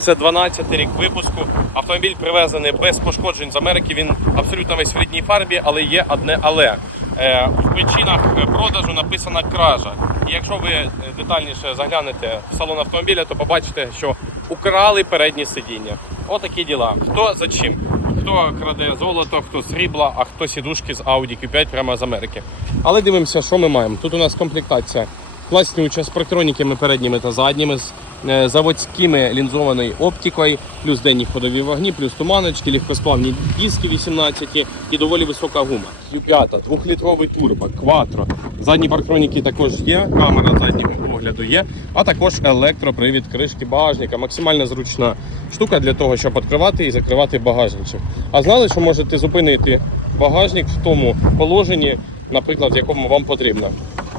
Це 12-й рік випуску. Автомобіль привезений без пошкоджень з Америки. Він абсолютно весь в рідній фарбі, але є одне але. Е, В причинах е, продажу написана кража. І якщо ви е, детальніше заглянете в салон автомобіля, то побачите, що украли передні сидіння. Отакі діла. Хто за чим? Хто краде золото, хто срібла, а хто сідушки з Audi Q5 прямо з Америки. Але дивимося, що ми маємо. Тут у нас комплектація Класнюча з парктроніками передніми та задніми, з е, заводськими лінзованою оптикою, плюс денні ходові вогні, плюс туманочки, легкосплавні диски 18 і доволі висока гума. Q5, двохлітровий турбо, кватро. Задні парктроніки також є, камера заднього огляду є, а також електропривід кришки багажника. Максимально зручна штука для того, щоб відкривати і закривати багажничок. А знали, що можете зупинити багажник в тому положенні, наприклад, в якому вам потрібно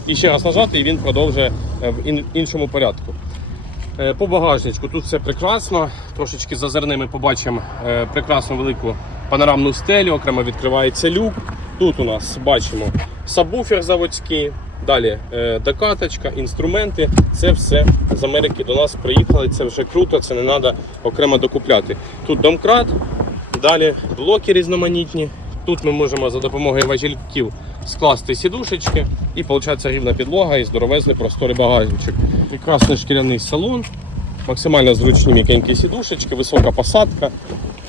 і ще раз нажати, і він продовжує е, в іншому порядку. Е, По багажничку тут все прекрасно. Трошечки зазирни ми побачимо е, прекрасну велику панорамну стелю, окремо відкривається люк. Тут у нас бачимо сабвуфер заводський, далі докаточка, інструменти. Це все з Америки до нас приїхали. Це вже круто, це не треба окремо докупляти. Тут домкрат, далі блоки різноманітні. Тут ми можемо за допомогою важільків скласти сідушечки і виходить рівна підлога і здоровезний просторий багажничок. Прекрасний шкіряний салон, максимально зручні м'якенькі сідушечки, висока посадка,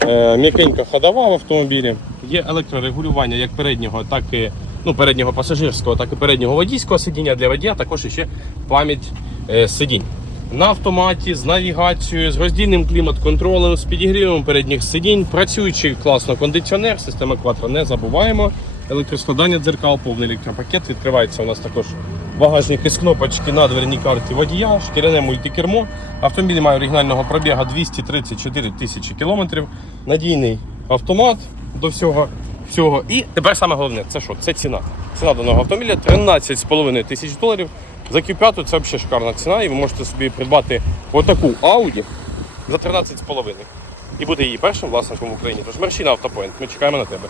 е, м'якенька ходова в автомобілі. Є електрорегулювання як переднього, так і ну, переднього пасажирського, так і переднього водійського сидіння для водія, також ще пам'ять е, сидінь. На автоматі з навігацією, з роздільним клімат-контролем, з підігрівом передніх сидінь, працюючий класно кондиціонер, система Quattro не забуваємо. Електроскладання дзеркал, повний електропакет. Відкривається у нас також багажник із кнопочки на дверній карті водія, шкіряне мультикермо. Автомобіль має оригінального пробігу 234 тисячі кілометрів. Надійний автомат до всього. всього. І тепер саме головне, це що? Це ціна. Ціна даного автомобіля 13,5 тисяч доларів. За Q5 це взагалі шикарна ціна, і ви можете собі придбати отаку Audi за 13,5. І бути її першим власником в Україні. Тож мерщій на автопоінт. Ми чекаємо на тебе.